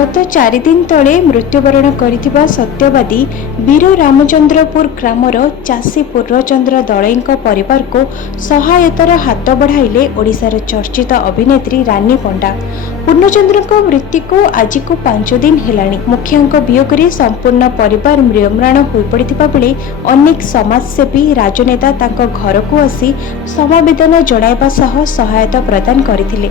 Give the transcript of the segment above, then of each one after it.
गत 4 दिन तले मृत्युवरण करिथिबा सत्यवादी वीर रामचंद्रपुर ग्रामर चाषी पूर्णचंद्र दलईଙ୍କ परिवार को सहायतार हाथ बढ़ाइले ओडिशार चर्चित अभिनेत्री रानी पंडा। पूर्णचंद्र मृत्यु को आज को 5 दिन हेलाणी। मुखिया वियोग संपूर्ण परिवार म्रियम्राण हो पड़ता बेले अनेक समाजसेवी राजनेता तांको घर को आसी समवेदना जणाइबा सह सहायता प्रदान करथिले।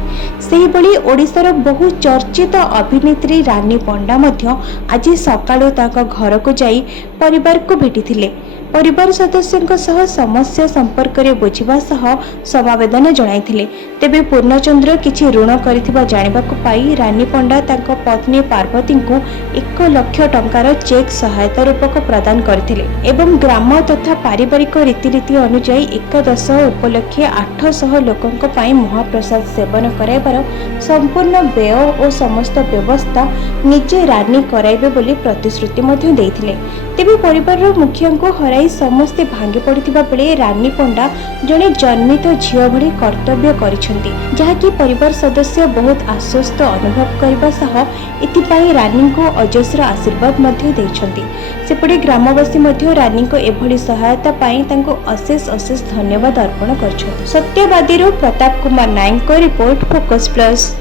सेही बळी ओडिशार बहु चर्चित अभिनेत्री रानी पंडा मध्य आज सकाळु तांको घर को जाई परिवार को भेटिथिले। परिवार सदस्यों सह समस्या संपर्क में बुझा सह समवेदना जणाइथिले। तेबे पूर्णचंद्र किछि ऋण करिथिबा जानिबाकु पाई रानी पंडा तांको पत्नी पार्वती को 1 लाख टंकार चेक सहायता रूपक प्रदान करथिले एवं ग्राम तथा पारिवारिक रीतिनीति अनुसार एकादश उपलक्षे 800 लोकंक पाई महाप्रसाद सेवन कराइबार संपूर्ण व्यय और समस्त व्यवस्था निजे रानी कराइबे बोली प्रतिश्रुति मध्य देइथिले। तेबे परिवार मुखिया को हराई समस्ते भांगी पड़िथिबा बेले रानी पंडा जने जन्मित झियो भली कर्तव्य करिसेंती, जहाँकि परिवार सदस्य बहुत आश्वस्त अनुभव करबा सह इतिपाई रानी को अजस्र आशीर्वाद मध्य दैछंती। सेपटे ग्रामवासी मध्य रानी को एभली सहायता पाई तांको अशेष धन्यवाद अर्पण करछंती। सत्यवादी Pratap Kumar Nayak report focus plus.